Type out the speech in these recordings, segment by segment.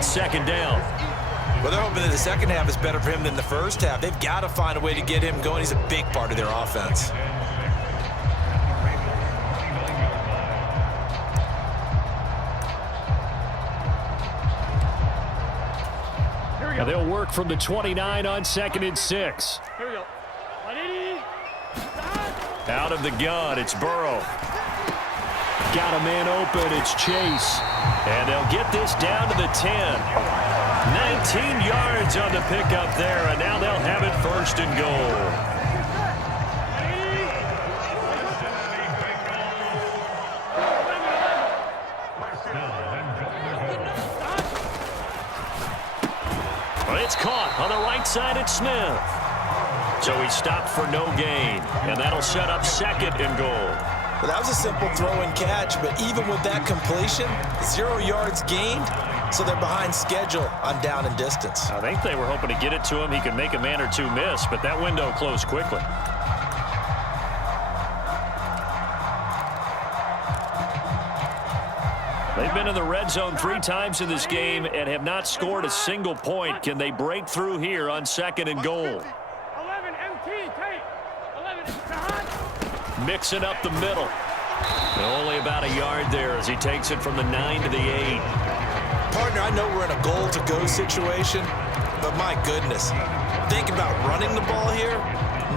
it's second down. Well, they're hoping that the second half is better for him than the first half. They've got to find a way to get him going. He's a big part of their offense. Now they'll work from the 29 on 2nd and 6. Here we go. Out of the gun, it's Burrow. Got a man open, it's Chase. And they'll get this down to the 10. 19 yards on the pickup there, and now they'll have it 1st and goal. It's caught on the right side at Smith. So he stopped for no gain, and that'll set up 2nd and goal. Well, that was a simple throw and catch, but even with that completion, 0 yards gained, so they're behind schedule on down and distance. I think they were hoping to get it to him. He could make a man or two miss, but that window closed quickly. They've been in the red zone 3 times in this game and have not scored a single point. Can they break through here on 2nd and goal? 11 MT, tape. 11, mixing up the middle. And only about a yard there as he takes it from the 9 to the 8. Partner, I know we're in a goal-to-go situation, but my goodness, think about running the ball here.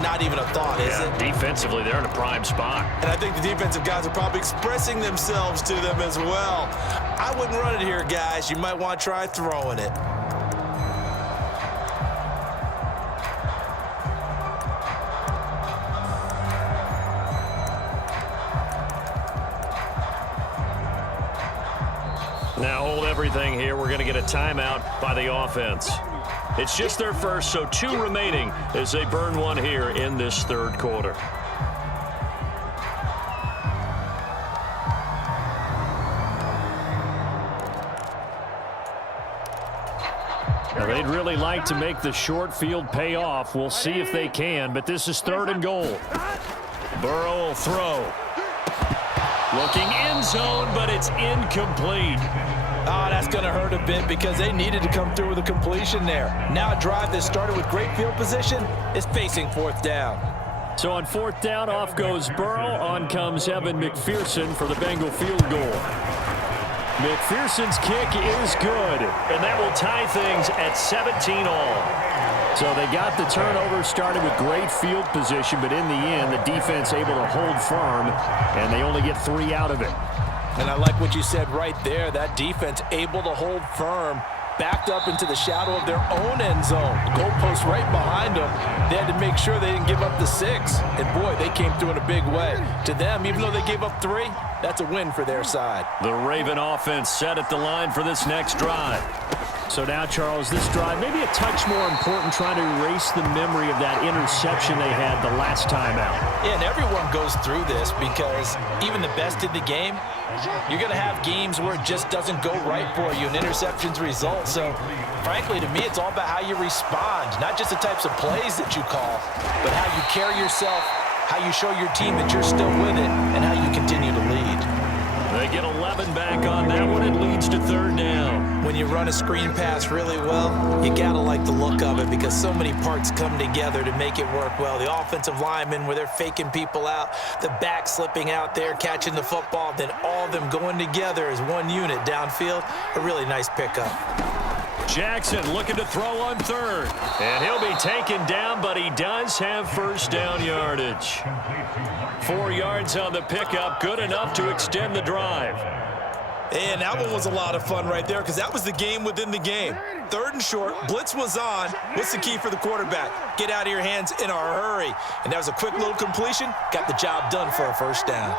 Not even a thought, is it? Defensively, they're in a prime spot. And I think the defensive guys are probably expressing themselves to them as well. I wouldn't run it here, guys. You might want to try throwing it. Now hold everything here. We're going to get a timeout by the offense. It's just their first, so 2 remaining as they burn one here in this 3rd quarter. Now they'd really like to make the short field pay off. We'll see if they can, but this is 3rd and goal. Burrow will throw. Looking end zone, but it's incomplete. Oh, that's going to hurt a bit because they needed to come through with a completion there. Now a drive that started with great field position is facing 4th down. So on 4th down, off goes Burrow. On comes Evan McPherson for the Bengal field goal. McPherson's kick is good, and that will tie things at 17 all. So they got the turnover, started with great field position, but in the end, the defense able to hold firm, and they only get 3 out of it. And I like what you said right there. That defense able to hold firm, backed up into the shadow of their own end zone. Goalpost right behind them. They had to make sure they didn't give up the 6. And, boy, they came through in a big way. To them, even though they gave up 3, that's a win for their side. The Raven offense set at the line for this next drive. So now, Charles, this drive maybe a touch more important, trying to erase the memory of that interception they had the last time out. Yeah, and everyone goes through this because even the best in the game, you're going to have games where it just doesn't go right for you and interceptions result. So, frankly, to me, it's all about how you respond, not just the types of plays that you call, but how you carry yourself, how you show your team that you're still with it, and how you continue to lead. They get 11 back on that one. It leads to 3rd down. When you run a screen pass really well, you got to like the look of it because so many parts come together to make it work well. The offensive linemen where they're faking people out, the back slipping out there, catching the football, then all of them going together as one unit downfield. A really nice pickup. Jackson looking to throw on 3rd. And he'll be taken down, but he does have 1st down yardage. 4 yards on the pickup, good enough to extend the drive. And that one was a lot of fun right there because that was the game within the game. 3rd and short, blitz was on. What's the key for the quarterback? Get out of your hands in a hurry. And that was a quick little completion, got the job done for a 1st down.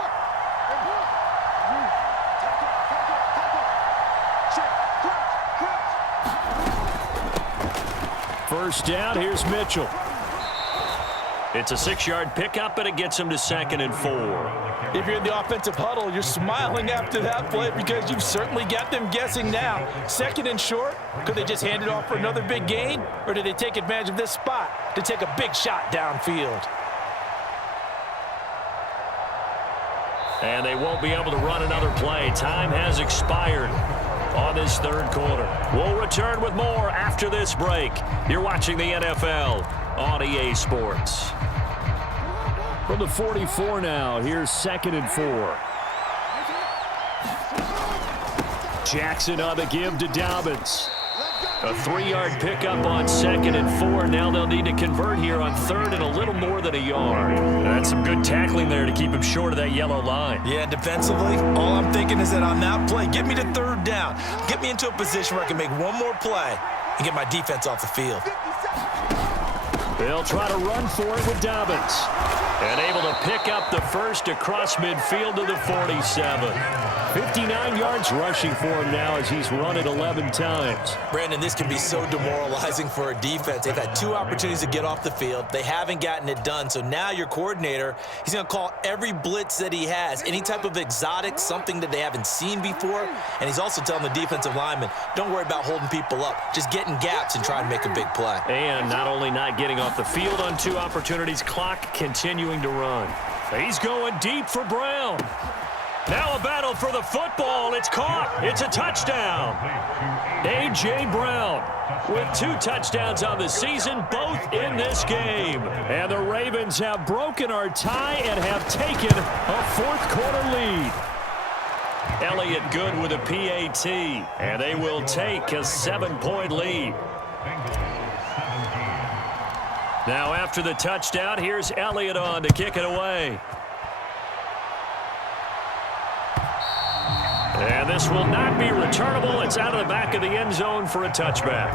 First down, here's Mitchell. It's a 6-yard pickup, but it gets him to 2nd and 4. If you're in the offensive huddle, you're smiling after that play because you've certainly got them guessing now. 2nd and short, could they just hand it off for another big gain? Or did they take advantage of this spot to take a big shot downfield? And they won't be able to run another play. Time has expired. on this third quarter. We'll return with more after this break. You're watching the NFL on EA Sports. From the 44 now, here's 2nd and 4. Jackson on the give to Dobbins. A 3-yard pickup on 2nd and 4. Now they'll need to convert here on 3rd and a little more than a yard. That's some good tackling there to keep him short of that yellow line. Yeah, defensively, all I'm thinking is that on that play, get me to 3rd down. Get me into a position where I can make one more play and get my defense off the field. They'll try to run for it with Dobbins. And able to pick up the first across midfield to the 47. 59 yards rushing for him now as he's run it 11 times. Brandon, this can be so demoralizing for a defense. They've had 2 opportunities to get off the field. They haven't gotten it done. So now your coordinator, he's going to call every blitz that he has, any type of exotic, something that they haven't seen before. And he's also telling the defensive lineman, don't worry about holding people up. Just get in gaps and try and make a big play. And not only not getting off the field on 2 opportunities, clock continuing to run. He's going deep for Brown. Now a battle for the football. It's caught. It's a touchdown. A.J. Brown with 2 touchdowns on the season, both in this game. And the Ravens have broken our tie and have taken a 4th quarter lead. Elliott good with a PAT, and they will take a 7-point lead. Now after the touchdown, here's Elliott on to kick it away. And this will not be returnable. It's out of the back of the end zone for a touchback.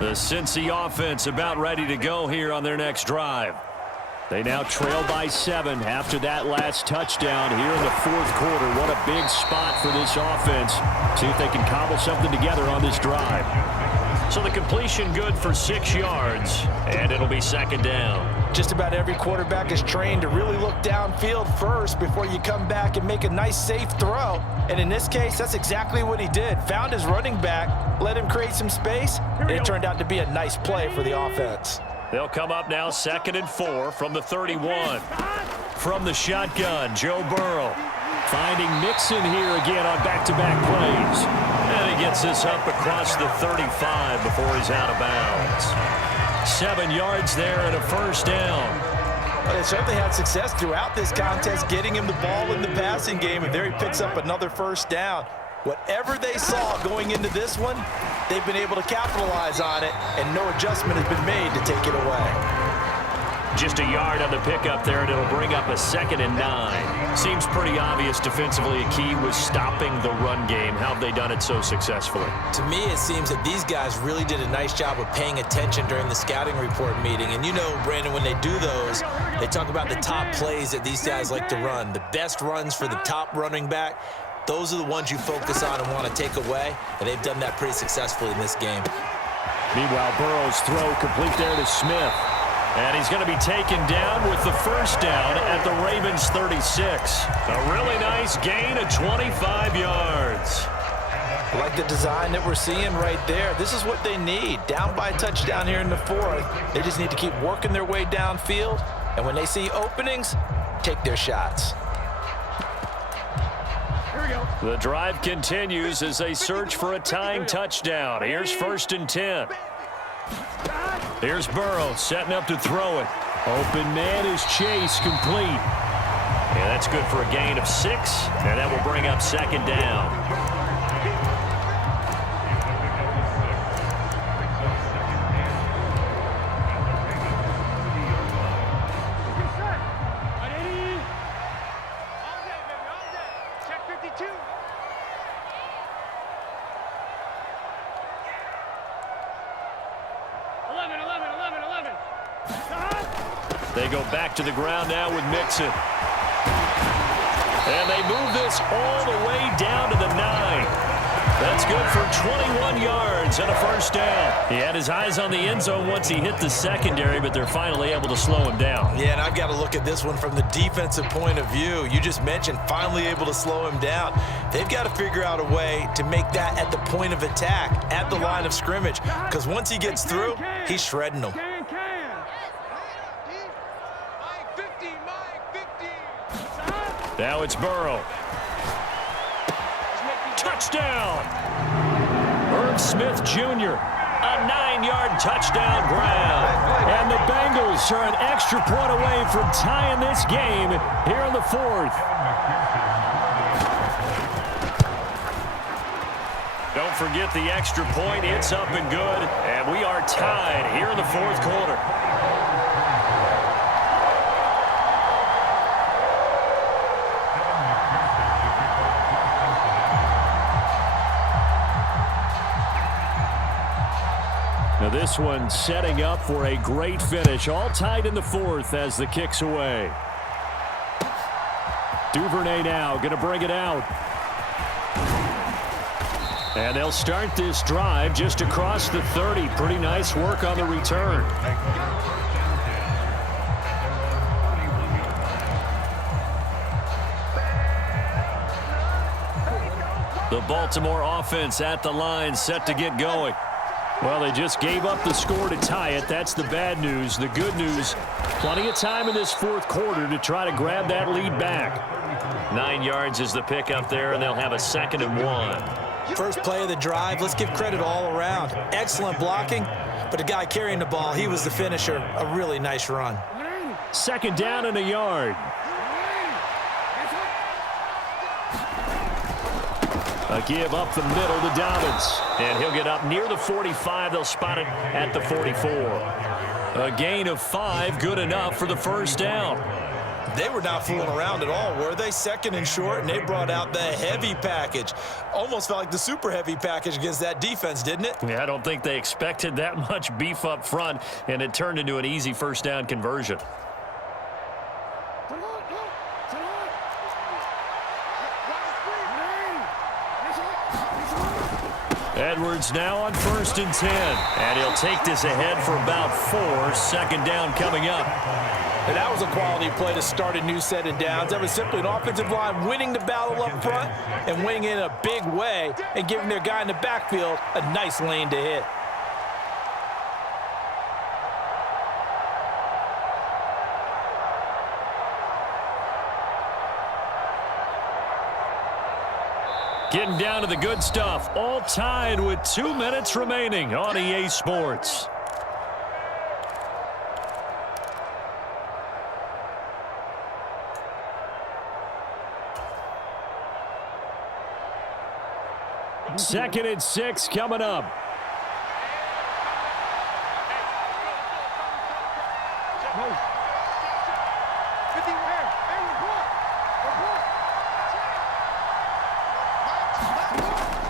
The Cincy offense about ready to go here on their next drive. They now trail by 7 after that last touchdown here in the 4th quarter. What a big spot for this offense. See if they can cobble something together on this drive. So the completion good for 6 yards, and it'll be 2nd down. Just about every quarterback is trained to really look downfield first before you come back and make a nice, safe throw. And in this case, that's exactly what he did. Found his running back, let him create some space, and it turned out to be a nice play for the offense. They'll come up now 2nd and 4 from the 31. From the shotgun, Joe Burrow finding Mixon here again on back-to-back plays. And he gets this up across the 35 before he's out of bounds. 7 yards there and a 1st down. Well, they certainly had success throughout this contest, getting him the ball in the passing game, and there he picks up another 1st down. Whatever they saw going into this one, they've been able to capitalize on it, and no adjustment has been made to take it away. Just a yard on the pickup there, and it'll bring up a 2nd and 9. Seems pretty obvious defensively a key was stopping the run game. How have they done it so successfully? To me, it seems that these guys really did a nice job of paying attention during the scouting report meeting. And you know, Brandon, when they do those, they talk about the top plays that these guys like to run. The best runs for the top running back. Those are the ones you focus on and want to take away, and they've done that pretty successfully in this game. Meanwhile, Burrow's throw complete there to Smith. And he's going to be taken down with the 1st down at the Ravens 36. A really nice gain of 25 yards. I like the design that we're seeing right there. This is what they need. Down by a touchdown here in the 4th. They just need to keep working their way downfield. And when they see openings, take their shots. The drive continues as they search for a tying touchdown. Here's 1st and 10. Here's Burrow setting up to throw it. Open man is Chase, complete. Yeah, that's good for a gain of 6, and that will bring up 2nd down. They go back to the ground now with Mixon. And they move this all the way down to the 9. That's good for 21 yards and a first down. He had his eyes on the end zone once he hit the secondary, but they're finally able to slow him down. Yeah, and I've got to look at this one from the defensive point of view. You just mentioned finally able to slow him down. They've got to figure out a way to make that at the point of attack, at the line of scrimmage, because once he gets through, he's shredding them. Now it's Burrow. Touchdown! Irv Smith Jr., a 9-yard touchdown grab. And the Bengals are an extra point away from tying this game here in the fourth. Don't forget the extra point. It's up and good. And we are tied here in the fourth quarter. Now this one setting up for a great finish. All tied in the fourth as the kick's away. Duvernay now going to bring it out. And they'll start this drive just across the 30. Pretty nice work on the return. The Baltimore offense at the line, set to get going. Well, they just gave up the score to tie it. That's the bad news. The good news, plenty of time in this fourth quarter to try to grab that lead back. 9 yards is the pickup there, and they'll have a 2nd and 1. First play of the drive, let's give credit all around. Excellent blocking, but the guy carrying the ball, he was the finisher. A really nice run. 2nd down and a yard. A give up the middle to Dobbins. And he'll get up near the 45. They'll spot it at the 44. A gain of 5, good enough for the first down. They were not fooling around at all, were they? 2nd and short, and they brought out the heavy package. Almost felt like the super heavy package against that defense, didn't it? Yeah, I don't think they expected that much beef up front, and it turned into an easy first down conversion. Edwards now on 1st and 10. And he'll take this ahead for about 4. 2nd down coming up. And that was a quality play to start a new set of downs. That was simply an offensive line winning the battle up front and winning in a big way and giving their guy in the backfield a nice lane to hit. Getting down to the good stuff. All tied with 2 minutes remaining on EA Sports. Second and 6 coming up.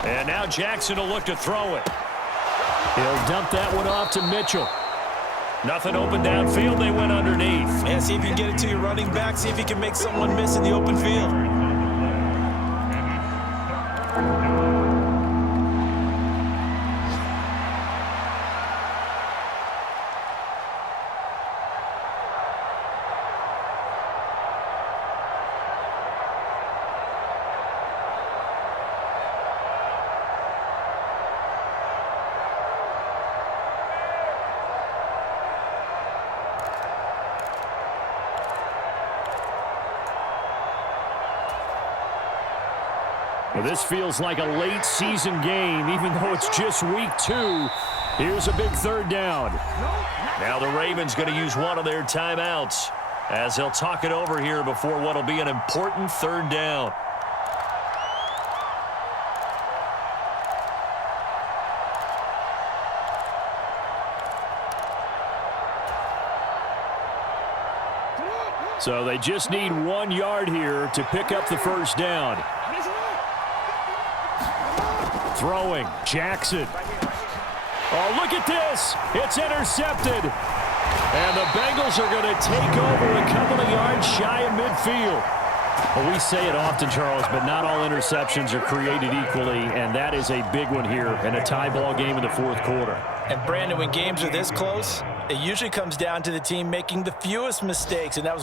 And now Jackson will look to throw it. He'll dump that one off to Mitchell. Nothing open downfield. They went underneath. And see if you can get it to your running back. See if you can make someone miss in the open field. Well, this feels like a late season game, even though it's just week 2. Here's a big 3rd down. Now the Ravens going to use one of their timeouts as they'll talk it over here before what will be an important 3rd down. So they just need 1 yard here to pick up the first down. Throwing, Jackson. Oh, look at this. It's intercepted. And the Bengals are going to take over a couple of yards shy of midfield. Well, we say it often, Charles, but not all interceptions are created equally, and that is a big one here in a tie ball game in the fourth quarter. And, Brandon, when games are this close, it usually comes down to the team making the fewest mistakes, and that was